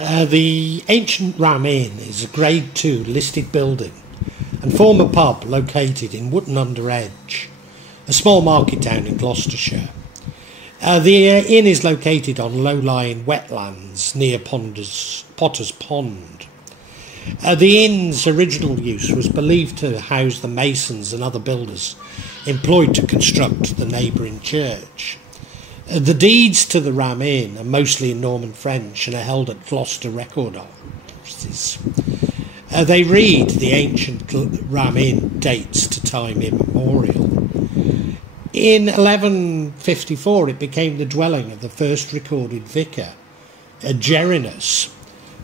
The ancient Ram Inn is a Grade 2 listed building and former pub located in Wotton-under-Edge, a small market town in Gloucestershire. The inn is located on low-lying wetlands near Potter's Pond. The inn's original use was believed to house the masons and other builders employed to construct the neighbouring church. The deeds to the Ram Inn are mostly in Norman French and are held at Gloucester record offices. They read the ancient Ram Inn dates to time immemorial. In 1154 it became the dwelling of the first recorded vicar, Gerinus.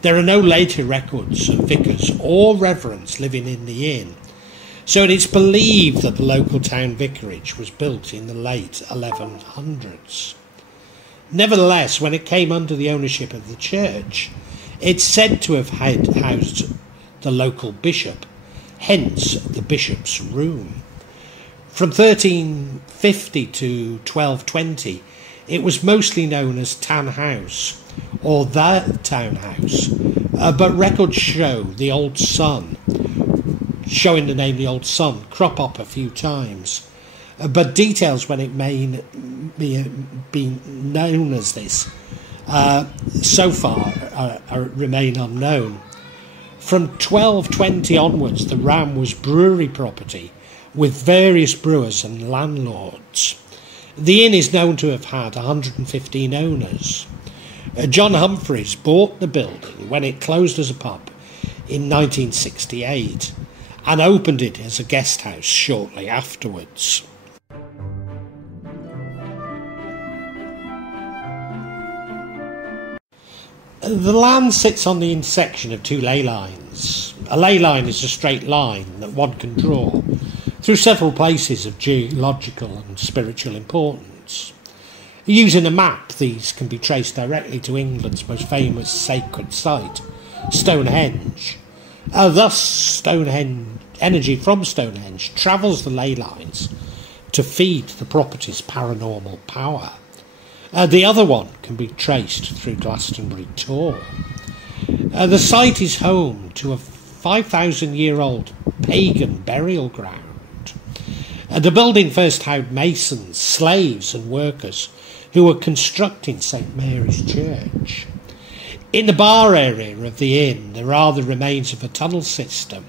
There are no later records of vicars or reverends living in the inn, so it is believed that the local town vicarage was built in the late 1100s. Nevertheless, when it came under the ownership of the church, it's said to have housed the local bishop, hence the bishop's room. From 1350 to 1220, it was mostly known as Tan House, or the Townhouse, but records show the Old Sun, showing the name the Old Sun, crop up a few times, but details when it may be known as this so far remain unknown. From 1220 onwards, the Ram was brewery property with various brewers and landlords. The inn is known to have had 115 owners. John Humphreys bought the building when it closed as a pub in 1968 and opened it as a guest house shortly afterwards. The land sits on the intersection of two ley lines. A ley line is a straight line that one can draw through several places of geological and spiritual importance. Using a map, these can be traced directly to England's most famous sacred site, Stonehenge. Thus, energy from Stonehenge travels the ley lines to feed the property's paranormal power. The other one can be traced through Glastonbury Tor. The site is home to a 5,000-year-old pagan burial ground. The building first housed masons, slaves and workers who were constructing St Mary's Church. In the bar area of the inn there are the remains of a tunnel system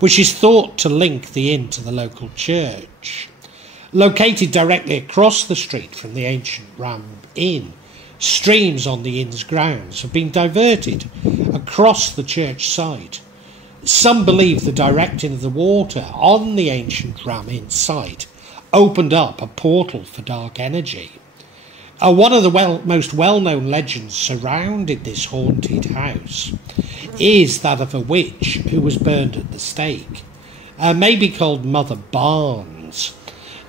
which is thought to link the inn to the local church. Located directly across the street from the ancient Ram Inn, streams on the inn's grounds have been diverted across the church site. Some believe the directing of the water on the ancient Ram Inn site opened up a portal for dark energy. One of the most well-known legends surrounding this haunted house is that of a witch who was burned at the stake, maybe called Mother Barnes.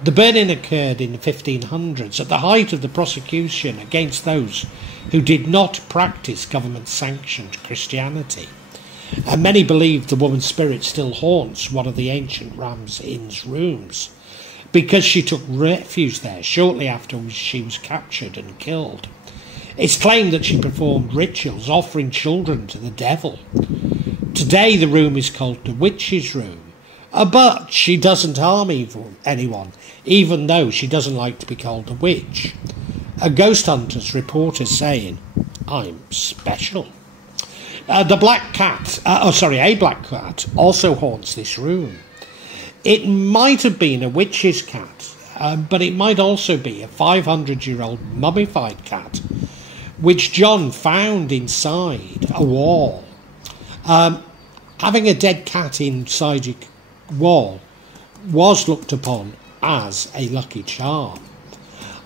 The burning occurred in the 1500s at the height of the prosecution against those who did not practice government-sanctioned Christianity. And many believe the woman's spirit still haunts one of the ancient Ram Inn's rooms because she took refuge there shortly after she was captured and killed. It's claimed that she performed rituals offering children to the devil. Today the room is called the Witch's Room, but she doesn't harm anyone, even though she doesn't like to be called a witch. Ghost hunters report her saying, "I'm special." A black cat also haunts this room. It might have been a witch's cat, but it might also be a 500-year-old mummified cat, which John found inside a wall. Having a dead cat inside your wall was looked upon as a lucky charm,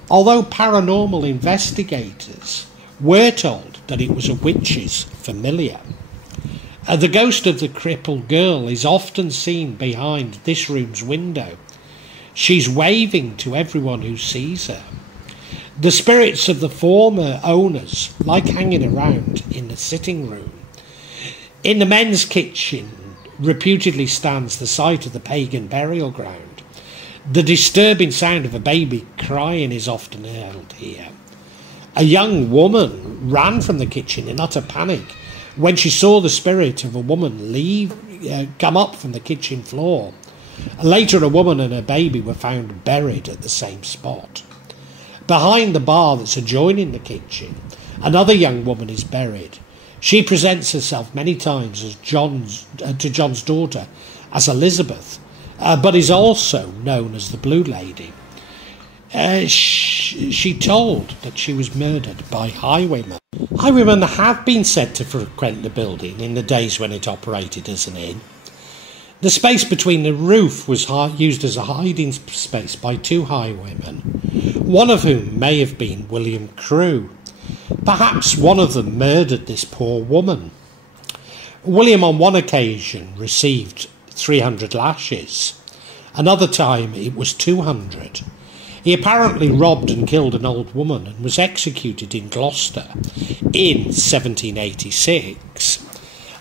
although paranormal investigators were told that it was a witch's familiar. The ghost of the crippled girl is often seen behind this room's window. She's waving to everyone who sees her. The spirits of the former owners like hanging around in the sitting room. In the men's kitchen reputedly stands the site of the pagan burial ground. The disturbing sound of a baby crying is often heard here. A young woman ran from the kitchen in utter panic when she saw the spirit of a woman come up from the kitchen floor. Later, a woman and her baby were found buried at the same spot. Behind the bar that's adjoining the kitchen, another young woman is buried. She presents herself many times as to John's daughter as Elizabeth, but is also known as the Blue Lady. She told that she was murdered by highwaymen. Highwaymen have been said to frequent the building in the days when it operated as an inn. The space between the roof was used as a hiding space by two highwaymen, one of whom may have been William Crewe. Perhaps one of them murdered this poor woman. William on one occasion received 300 lashes. Another time it was 200. He apparently robbed and killed an old woman and was executed in Gloucester in 1786.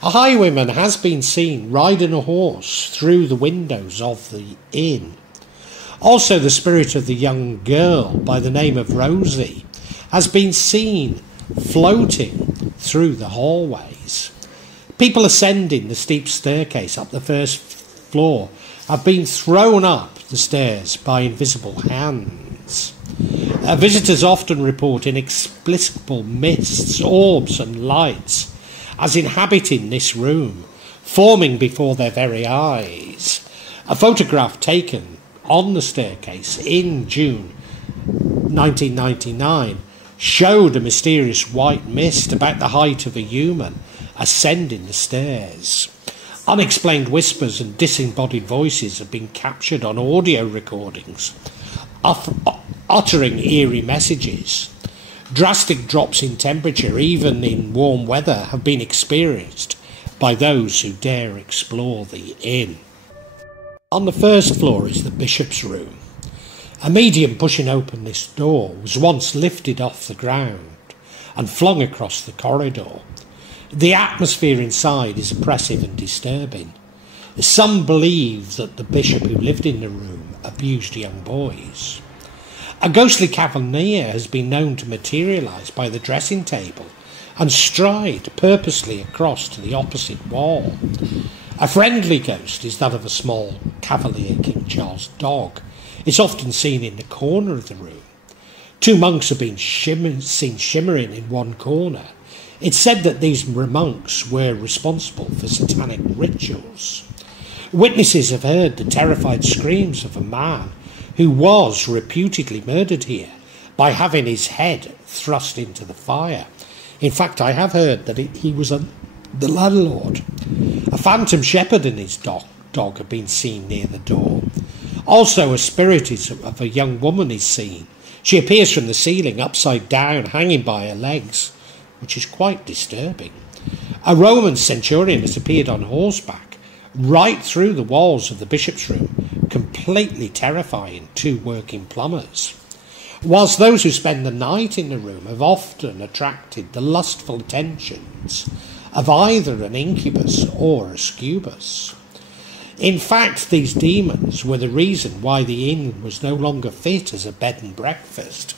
A highwayman has been seen riding a horse through the windows of the inn. Also, the spirit of the young girl by the name of Rosie has been seen floating through the hallways. People ascending the steep staircase up the first floor have been thrown up the stairs by invisible hands. Visitors often report inexplicable mists, orbs and lights as inhabiting this room, forming before their very eyes. A photograph taken on the staircase in June 1999 showed a mysterious white mist about the height of a human ascending the stairs. Unexplained whispers and disembodied voices have been captured on audio recordings, uttering eerie messages. Drastic drops in temperature, even in warm weather, have been experienced by those who dare explore the inn. On the first floor is the bishop's room. A medium pushing open this door was once lifted off the ground and flung across the corridor. The atmosphere inside is oppressive and disturbing. Some believe that the bishop who lived in the room abused young boys. A ghostly cavalier has been known to materialise by the dressing table and stride purposely across to the opposite wall. A friendly ghost is that of a small Cavalier King Charles dog. It's often seen in the corner of the room. Two monks have been seen shimmering in one corner. It's said that these monks were responsible for satanic rituals. Witnesses have heard the terrified screams of a man who was reputedly murdered here by having his head thrust into the fire. In fact, I have heard that he was the landlord. A phantom shepherd and his dog have been seen near the door. Also, a spirit of a young woman is seen. She appears from the ceiling, upside down, hanging by her legs, which is quite disturbing. A Roman centurion has appeared on horseback right through the walls of the bishop's room, completely terrifying two working plumbers. Whilst those who spend the night in the room have often attracted the lustful attentions of either an incubus or a succubus. In fact, these demons were the reason why the inn was no longer fit as a bed and breakfast.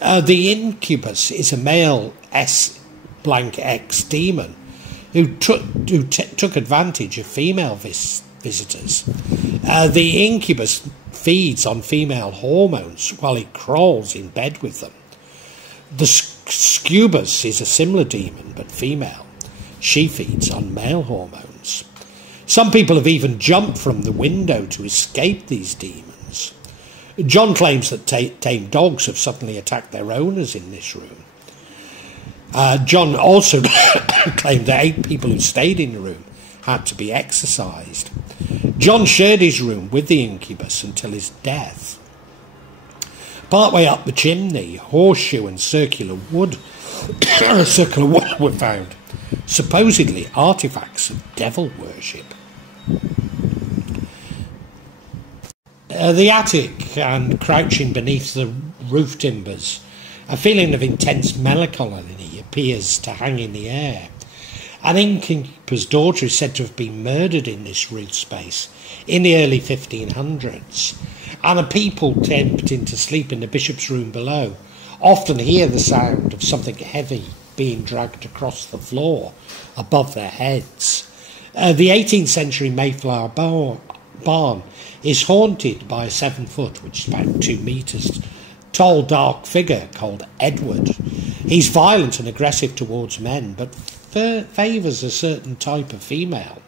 The incubus is a male S-X demon who took advantage of female visitors. The incubus feeds on female hormones while he crawls in bed with them. The succubus is a similar demon but female. She feeds on male hormones. Some people have even jumped from the window to escape these demons. John claims that tame dogs have suddenly attacked their owners in this room. John also claimed that 8 people who stayed in the room had to be exorcised. John shared his room with the incubus until his death. Partway up the chimney, horseshoe and circular wood were found, supposedly artefacts of devil worship. The attic and crouching beneath the roof timbers, a feeling of intense melancholy appears to hang in the air. An innkeeper's daughter is said to have been murdered in this roof space in the early 1500s, and a people attempting to sleep in the bishop's room below often hear the sound of something heavy being dragged across the floor above their heads. The 18th century Mayflower barn is haunted by a 7-foot, which is about 2 metres, tall dark figure called Edward. He's violent and aggressive towards men, but favours a certain type of female.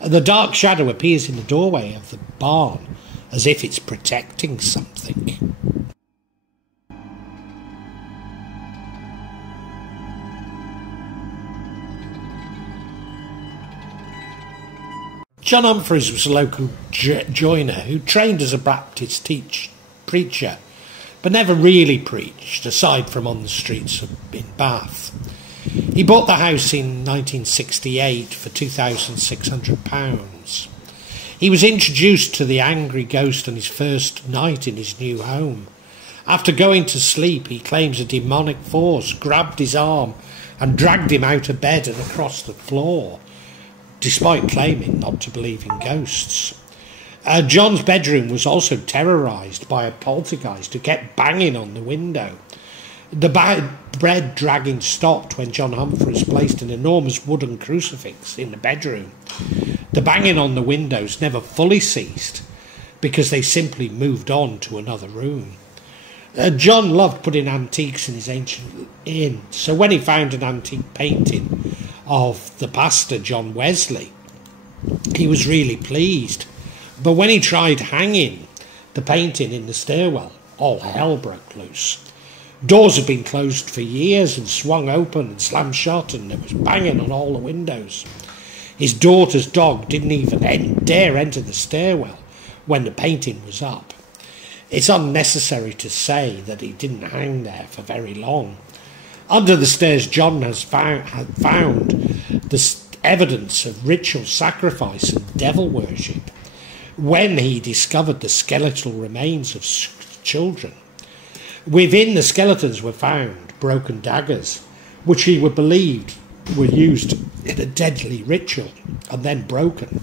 The dark shadow appears in the doorway of the barn as if it's protecting something. John Humphreys was a local joiner who trained as a Baptist preacher, but never really preached, aside from on the streets in Bath. He bought the house in 1968 for £2,600. He was introduced to the angry ghost on his first night in his new home. After going to sleep, he claims a demonic force grabbed his arm and dragged him out of bed and across the floor, despite claiming not to believe in ghosts. John's bedroom was also terrorised by a poltergeist who kept banging on the window. The bread dragging stopped when John Humphreys placed an enormous wooden crucifix in the bedroom. The banging on the windows never fully ceased because they simply moved on to another room. John loved putting antiques in his ancient inn, so when he found an antique painting of the pastor John Wesley, he was really pleased. But when he tried hanging the painting in the stairwell, all hell broke loose. Doors had been closed for years and swung open and slammed shut, and there was banging on all the windows. His daughter's dog didn't even dare enter the stairwell when the painting was up. It's unnecessary to say that he didn't hang there for very long. Under the stairs, John had found the evidence of ritual sacrifice and devil worship when he discovered the skeletal remains of children. Within the skeletons were found broken daggers, which he believed were used in a deadly ritual and then broken,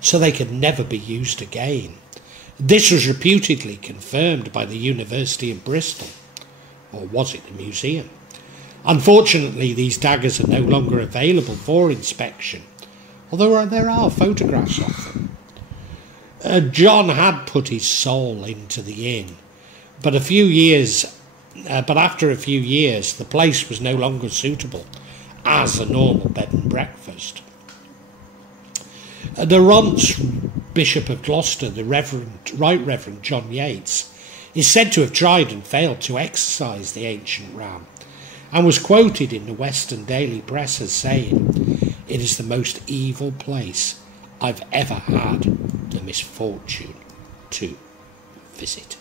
so they could never be used again. This was reputedly confirmed by the University of Bristol, or was it the museum? Unfortunately, these daggers are no longer available for inspection, although there are photographs of them. John had put his soul into the inn, but after a few years, the place was no longer suitable as a normal bed and breakfast. The once Bishop of Gloucester, the Right Reverend John Yates, is said to have tried and failed to exorcise the ancient ram, and was quoted in the Western Daily Press as saying, "It is the most evil place I've ever had the misfortune to visit."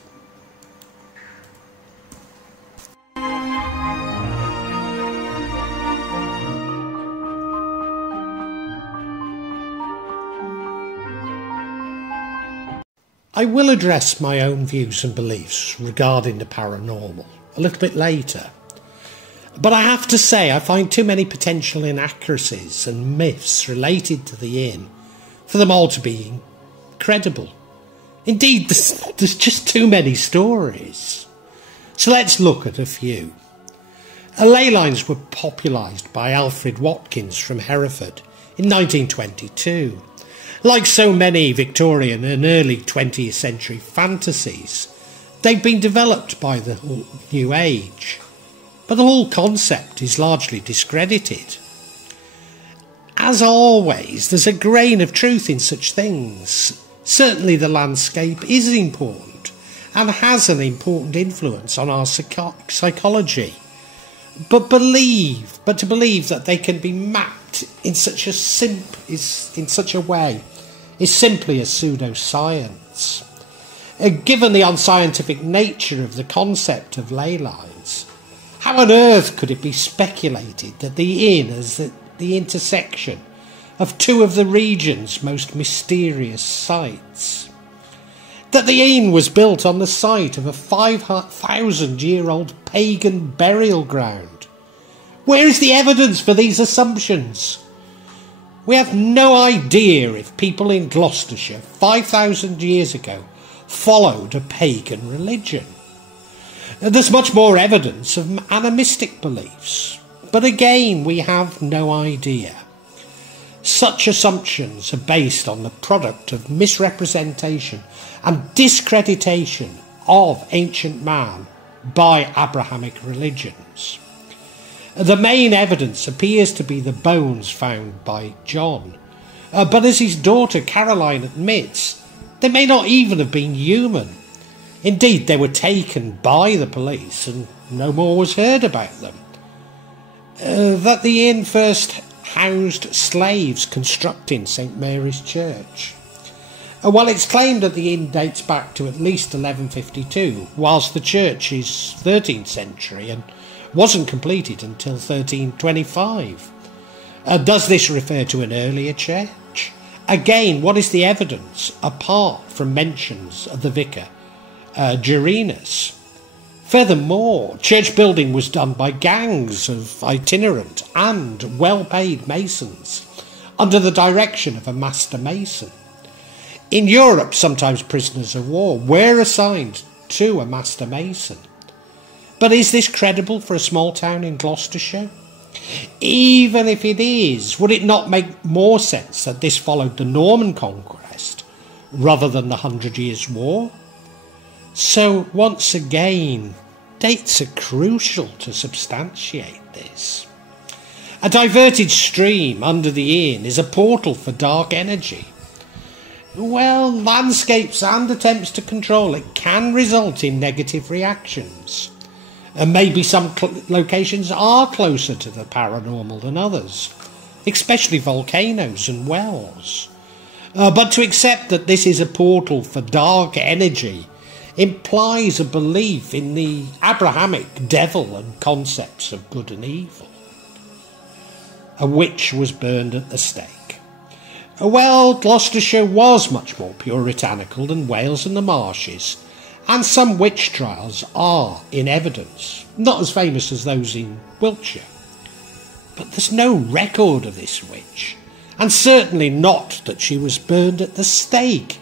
I will address my own views and beliefs regarding the paranormal a little bit later, but I have to say I find too many potential inaccuracies and myths related to the inn for them all to be credible. Indeed, there's just too many stories. So let's look at a few. Ley lines were popularised by Alfred Watkins from Hereford in 1922. Like so many Victorian and early 20th century fantasies, they've been developed by the New Age, but the whole concept is largely discredited. As always, there's a grain of truth in such things. Certainly the landscape is important and has an important influence on our psychology. But to believe that they can be mapped in such a way is simply a pseudoscience. Given the unscientific nature of the concept of ley lines, how on earth could it be speculated that the inn is the intersection of two of the region's most mysterious sites? That the inn was built on the site of a 5,000-year-old pagan burial ground? Where is the evidence for these assumptions? We have no idea if people in Gloucestershire 5,000 years ago followed a pagan religion. There's much more evidence of animistic beliefs, but again we have no idea. Such assumptions are based on the product of misrepresentation and discreditation of ancient man by Abrahamic religions. The main evidence appears to be the bones found by John, but as his daughter Caroline admits, they may not even have been human. Indeed, they were taken by the police and no more was heard about them. That the inn first housed slaves constructing St Mary's Church. Well, it's claimed that the inn dates back to at least 1152, whilst the church is 13th century and wasn't completed until 1325. Does this refer to an earlier church? Again, what is the evidence apart from mentions of the vicar, Gerenus? Furthermore, church building was done by gangs of itinerant and well-paid masons under the direction of a master mason. In Europe, sometimes prisoners of war were assigned to a master mason. But is this credible for a small town in Gloucestershire? Even if it is, would it not make more sense that this followed the Norman conquest rather than the 100 Years' War? So, once again, dates are crucial to substantiate this. A diverted stream under the inn is a portal for dark energy. Well, landscapes and attempts to control it can result in negative reactions. And maybe some locations are closer to the paranormal than others, especially volcanoes and wells. But to accept that this is a portal for dark energy implies a belief in the Abrahamic devil and concepts of good and evil. A witch was burned at the stake. Well, Gloucestershire was much more puritanical than Wales and the marshes, and some witch trials are in evidence, not as famous as those in Wiltshire. But there's no record of this witch, and certainly not that she was burned at the stake,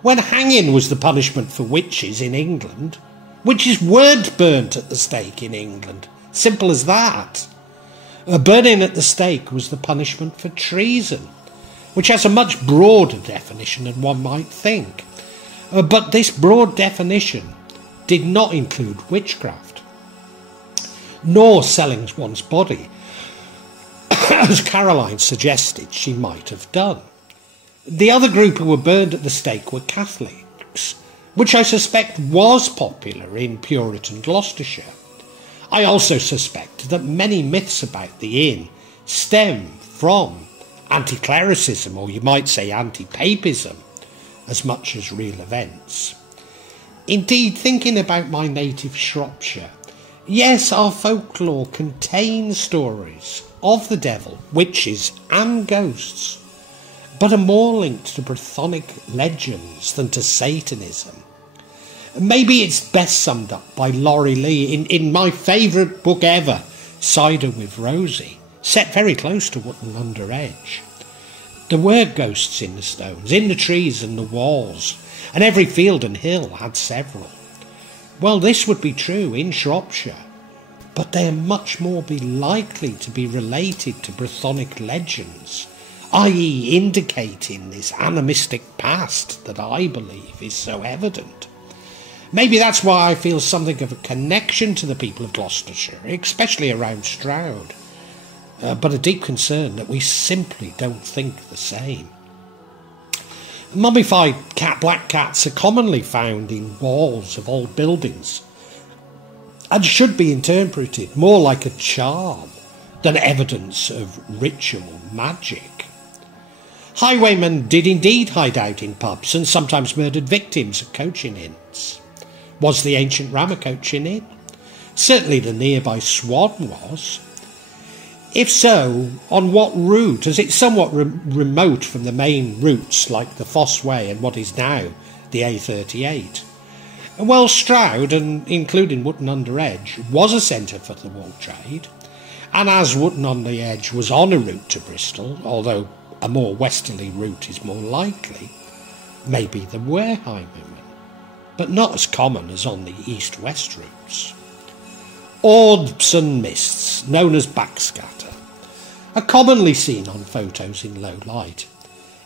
when hanging was the punishment for witches in England. Witches weren't burnt at the stake in England, simple as that. Burning at the stake was the punishment for treason, which has a much broader definition than one might think. But this broad definition did not include witchcraft, nor selling one's body, as Caroline suggested she might have done. The other group who were burned at the stake were Catholics, which I suspect was popular in Puritan Gloucestershire. I also suspect that many myths about the inn stem from anti-clericism, or you might say anti-papism, as much as real events. Indeed, thinking about my native Shropshire, yes, our folklore contains stories of the devil, witches and ghosts, but are more linked to Brythonic legends than to Satanism. Maybe it's best summed up by Laurie Lee in my favourite book ever, Cider with Rosie, set very close to Wotton-under-Edge. There were ghosts in the stones, in the trees and the walls, and every field and hill had several. Well, this would be true in Shropshire, but they are much more likely to be related to Brythonic legends, i.e. indicating this animistic past that I believe is so evident. Maybe that's why I feel something of a connection to the people of Gloucestershire, especially around Stroud, but a deep concern that we simply don't think the same. Mummified black cats are commonly found in walls of old buildings and should be interpreted more like a charm than evidence of ritual magic. Highwaymen did indeed hide out in pubs and sometimes murdered victims at coaching inns. Was the ancient Ram a coaching inn? Certainly the nearby Swan was. If so, on what route, as it's somewhat remote from the main routes like the Foss Way and what is now the A38? Well, Stroud, and including Wotton-under-Edge, was a centre for the wool trade, and as Wotton-under-Edge was on a route to Bristol, although a more westerly route is more likely, maybe there were highwaymen. but not as common as on the east-west routes. Orbs and mists, known as backscatter, are commonly seen on photos in low light.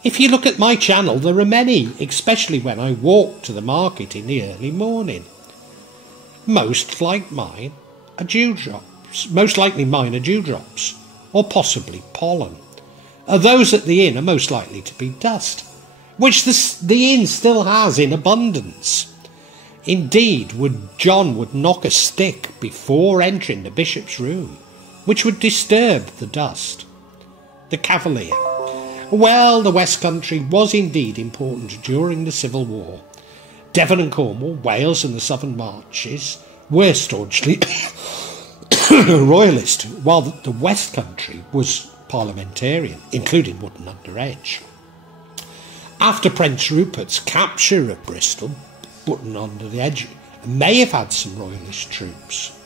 If you look at my channel, there are many, especially when I walk to the market in the early morning. Most likely mine are dewdrops, or possibly pollen. Those at the inn are most likely to be dust, which the inn still has in abundance. Indeed, John would knock a stick before entering the bishop's room, which would disturb the dust. The cavalier. Well, the West Country was indeed important during the Civil War. Devon and Cornwall, Wales and the Southern Marches were staunchly royalist, while the West Country was parliamentarian, including Wotton-under-Edge. After Prince Rupert's capture of Bristol, Wotton-under-Edge may have had some royalist troops,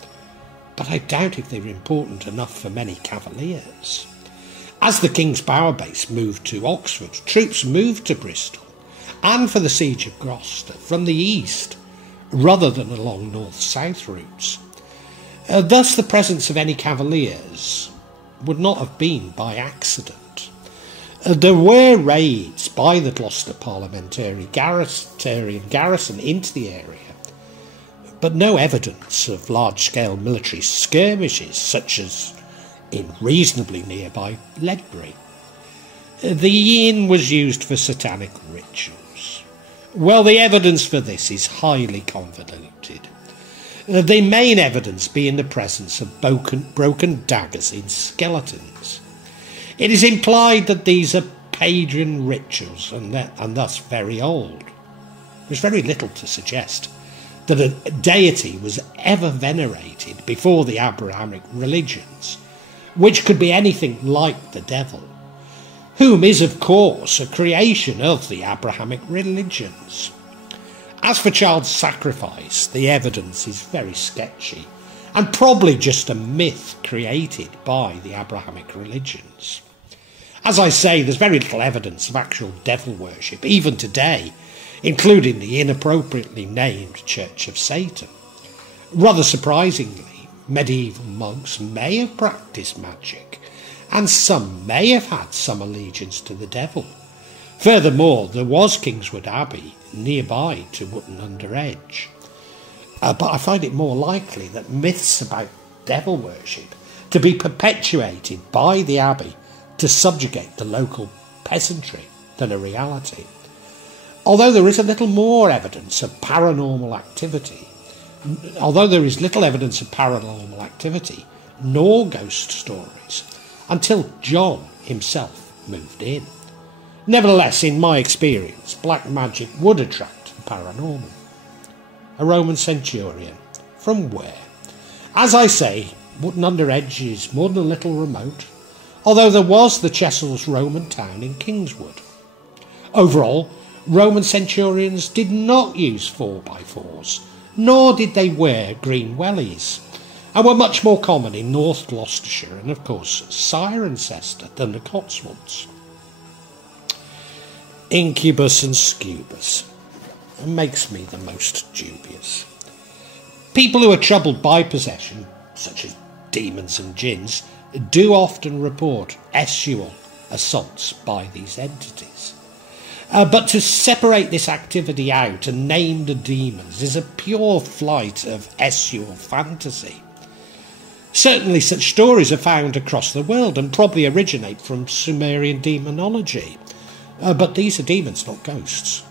but I doubt if they were important enough for many cavaliers. As the King's Power Base moved to Oxford, troops moved to Bristol and for the siege of Gloucester from the east, rather than along north-south routes. Thus the presence of any cavaliers would not have been by accident. There were raids by the Gloucester parliamentary garrison into the area, but no evidence of large-scale military skirmishes such as in reasonably nearby Ledbury. The inn was used for satanic rituals. Well, the evidence for this is highly convoluted. The main evidence being the presence of broken daggers in skeletons. It is implied that these are pagan rituals and thus very old. There's very little to suggest that a deity was ever venerated before the Abrahamic religions, which could be anything like the devil, whom is of course a creation of the Abrahamic religions. As for child sacrifice, the evidence is very sketchy and probably just a myth created by the Abrahamic religions. As I say, there's very little evidence of actual devil worship, even today, including the inappropriately named Church of Satan. Rather surprisingly, medieval monks may have practiced magic, and some may have had some allegiance to the devil. Furthermore, there was Kingswood Abbey nearby to Wotton-under-Edge. But I find it more likely that myths about devil worship to be perpetuated by the abbey to subjugate the local peasantry than a reality. Although there is little evidence of paranormal activity, nor ghost stories, until John himself moved in. Nevertheless, in my experience, black magic would attract the paranormal. A Roman centurion. From where? As I say, Wotton-under-Edge is more than a little remote, although there was the Chesil's Roman town in Kingswood. Overall, Roman centurions did not use 4x4s, nor did they wear green wellies, and were much more common in North Gloucestershire and, of course, Cirencester than the Cotswolds. Incubus and Succubus makes me the most dubious. People who are troubled by possession, such as demons and jinns, do often report sexual assaults by these entities. But to separate this activity out and name the demons is a pure flight of sexual fantasy. Certainly such stories are found across the world and probably originate from Sumerian demonology. But these are demons, not ghosts.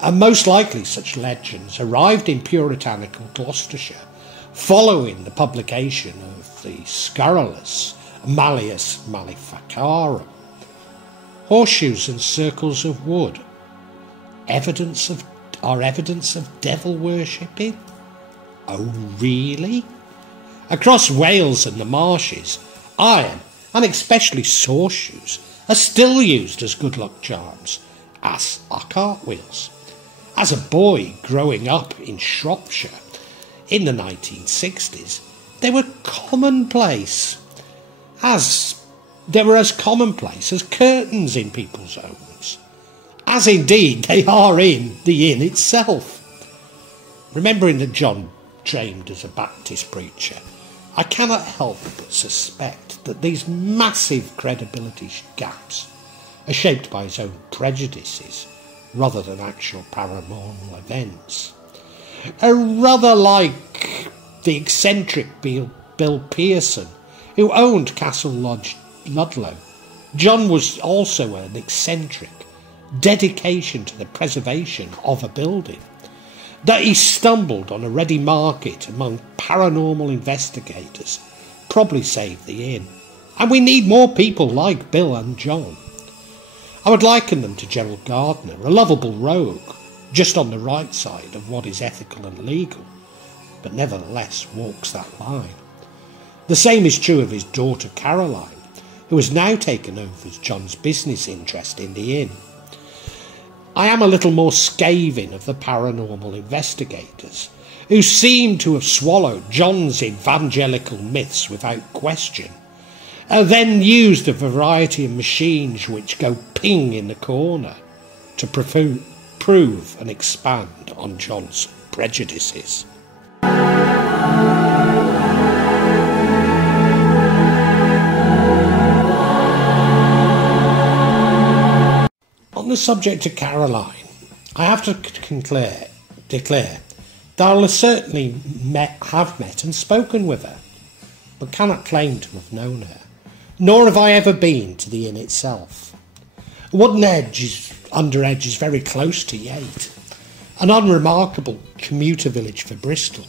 And most likely such legends arrived in puritanical Gloucestershire following the publication of the scurrilous Malleus Maleficarum. Horseshoes and circles of wood. Evidence of devil worshipping? Oh, really? Across Wales and the marshes, iron, and especially horseshoes, are still used as good luck charms, as are cartwheels. As a boy growing up in Shropshire in the 1960s, they were commonplace. They were as commonplace as curtains in people's homes, as indeed they are in the inn itself. Remembering that John trained as a Baptist preacher, I cannot help but suspect that these massive credibility gaps are shaped by his own prejudices rather than actual paranormal events. Rather like the eccentric Bill Pearson, who owned Castle Lodge, Ludlow, John was also an eccentric dedication to the preservation of a building. That he stumbled on a ready market among paranormal investigators probably saved the inn. And we need more people like Bill and John. I would liken them to Gerald Gardner, a lovable rogue, just on the right side of what is ethical and legal, but nevertheless walks that line. The same is true of his daughter Caroline, who has now taken over John's business interest in the inn. I am a little more scathing of the paranormal investigators, who seem to have swallowed John's evangelical myths without question, and then used a variety of machines which go ping in the corner to prove and expand on John's prejudices. On the subject of Caroline, I have to declare that I'll certainly have met and spoken with her, but cannot claim to have known her, nor have I ever been to the inn itself. Wotton-under-Edge is very close to Yate, an unremarkable commuter village for Bristol.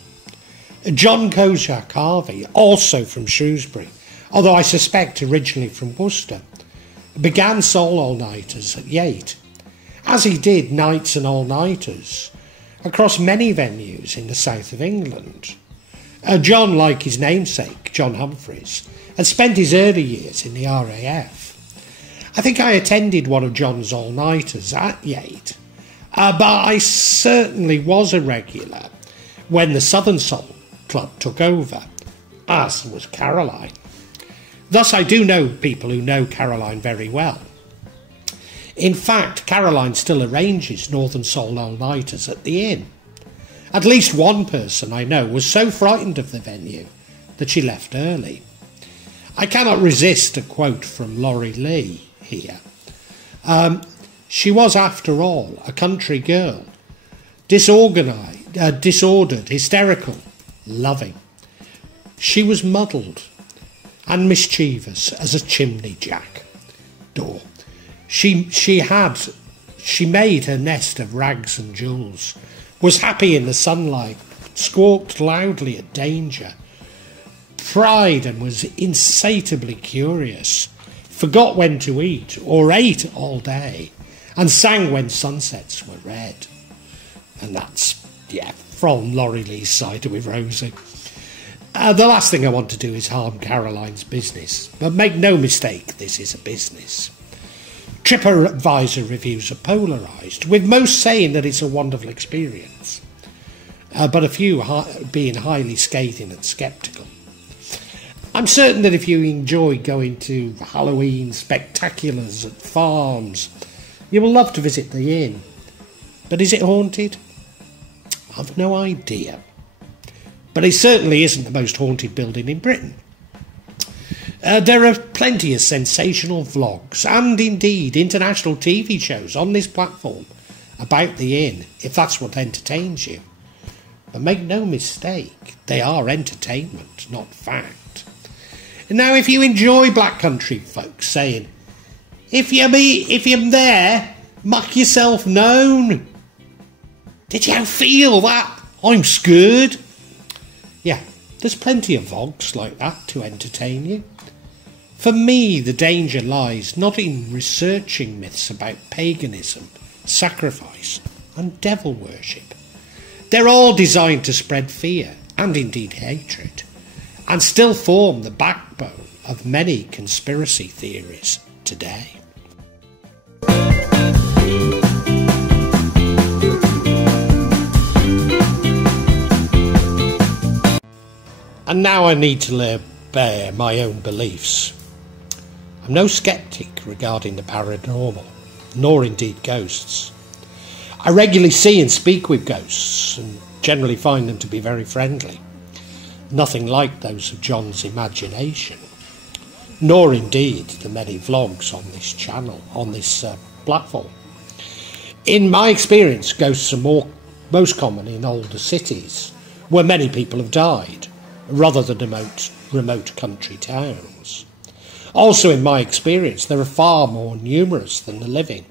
John Kojak Harvey, also from Shrewsbury, although I suspect originally from Worcester, began soul all-nighters at Yate, as he did nights and all-nighters across many venues in the south of England. John, like his namesake, John Humphreys, had spent his early years in the RAF. I think I attended one of John's all-nighters at Yate, but I certainly was a regular when the Southern Soul Club took over, as was Caroline. Thus I do know people who know Caroline very well. In fact, Caroline still arranges Northern Soul all-nighters at the inn. At least one person I know was so frightened of the venue that she left early. I cannot resist a quote from Laurie Lee here. She was, after all, a country girl, disordered, hysterical, loving. She was muddled and mischievous as a chimney jack door. She made her nest of rags and jewels, was happy in the sunlight, squawked loudly at danger, pried and was insatiably curious, forgot when to eat or ate all day, and sang when sunsets were red. And that's, from Laurie Lee's side with Rosie. The last thing I want to do is harm Caroline's business, but make no mistake, this is a business. TripAdvisor reviews are polarised, with most saying that it's a wonderful experience, but a few being highly scathing and sceptical. I'm certain that if you enjoy going to Halloween spectaculars at farms, you will love to visit the inn. But is it haunted? I've no idea. But it certainly isn't the most haunted building in Britain. There are plenty of sensational vlogs and indeed international TV shows on this platform about the inn, if that's what entertains you. But make no mistake, they are entertainment, not fact. Now, if you enjoy black country folks saying, if you're there, make yourself known. Did you feel that? I'm scared. Yeah, there's plenty of vlogs like that to entertain you. For me, the danger lies not in researching myths about paganism, sacrifice and devil worship. They're all designed to spread fear and indeed hatred, and still form the backbone of many conspiracy theories today. And now I need to lay bare my own beliefs. I'm no sceptic regarding the paranormal, nor indeed ghosts. I regularly see and speak with ghosts, and generally find them to be very friendly. Nothing like those of John's imagination, nor indeed the many vlogs on this channel, on this platform. In my experience, ghosts are most common in older cities, where many people have died, rather than remote country towns. Also, in my experience, they are far more numerous than the living.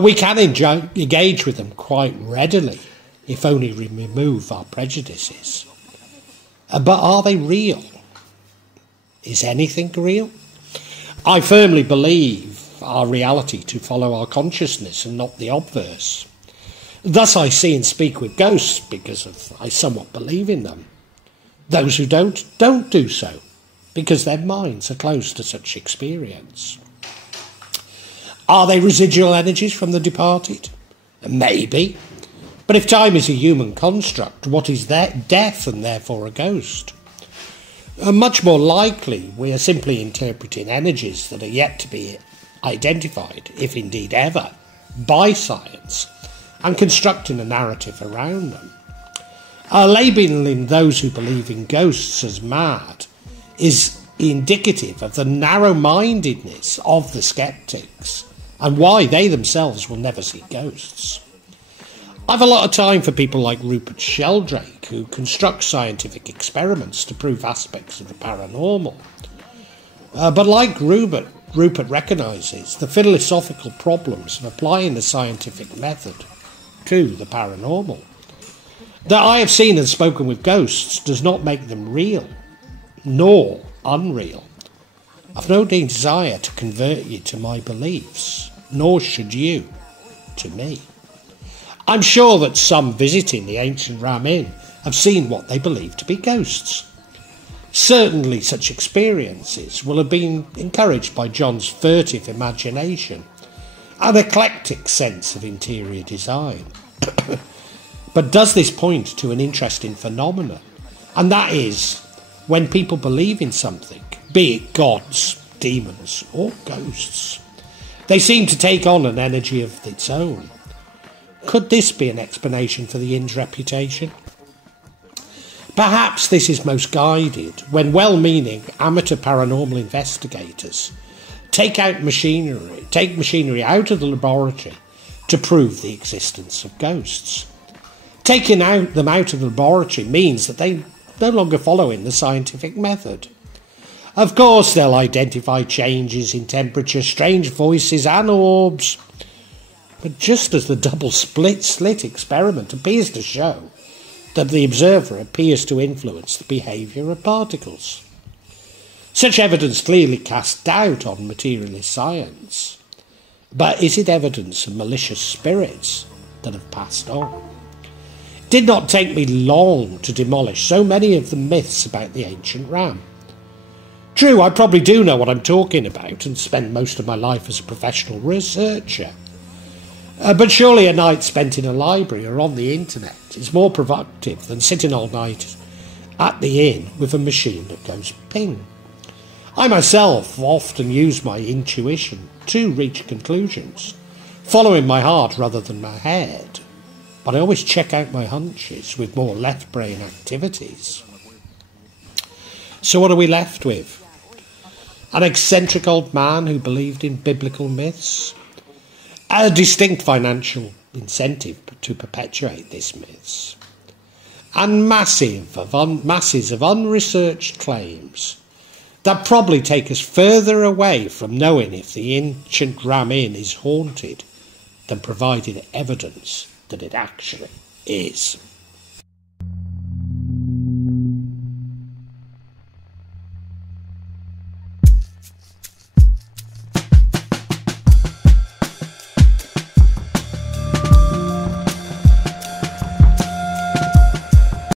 We can engage with them quite readily, if only we remove our prejudices. But are they real? Is anything real? I firmly believe our reality to follow our consciousness and not the obverse. Thus I see and speak with ghosts because I somewhat believe in them. Those who don't do so, because their minds are closed to such experience. Are they residual energies from the departed? Maybe. But if time is a human construct, what is death and therefore a ghost? Much more likely we are simply interpreting energies that are yet to be identified, if indeed ever, by science, and constructing a narrative around them. Labelling those who believe in ghosts as mad is indicative of the narrow-mindedness of the sceptics and why they themselves will never see ghosts. I've a lot of time for people like Rupert Sheldrake, who construct scientific experiments to prove aspects of the paranormal. But like Rupert recognises the philosophical problems of applying the scientific method to the paranormal. That I have seen and spoken with ghosts does not make them real, nor unreal. I've no desire to convert you to my beliefs, nor should you to me. I'm sure that some visiting the ancient Ram Inn have seen what they believe to be ghosts. Certainly such experiences will have been encouraged by John's furtive imagination and eclectic sense of interior design. But does this point to an interesting phenomenon? And that is, when people believe in something, be it gods, demons or ghosts, they seem to take on an energy of its own. Could this be an explanation for the inn's reputation? Perhaps this is most guided when well-meaning amateur paranormal investigators take machinery out of the laboratory to prove the existence of ghosts. Taking them out of the laboratory means that they no longer follow in the scientific method. Of course, they'll identify changes in temperature, strange voices and orbs. But just as the double slit experiment appears to show that the observer appears to influence the behaviour of particles. Such evidence clearly casts doubt on materialist science. But is it evidence of malicious spirits that have passed on? It did not take me long to demolish so many of the myths about the ancient ram. True, I probably do know what I'm talking about and spend most of my life as a professional researcher. But surely a night spent in a library or on the internet is more productive than sitting all night at the inn with a machine that goes ping. I myself often use my intuition to reach conclusions, following my heart rather than my head, but I always check out my hunches with more left brain activities. So what are we left with? An eccentric old man who believed in biblical myths? A distinct financial incentive to perpetuate these myths, and masses of unresearched claims that probably take us further away from knowing if the ancient Ram Inn is haunted than providing evidence that it actually is.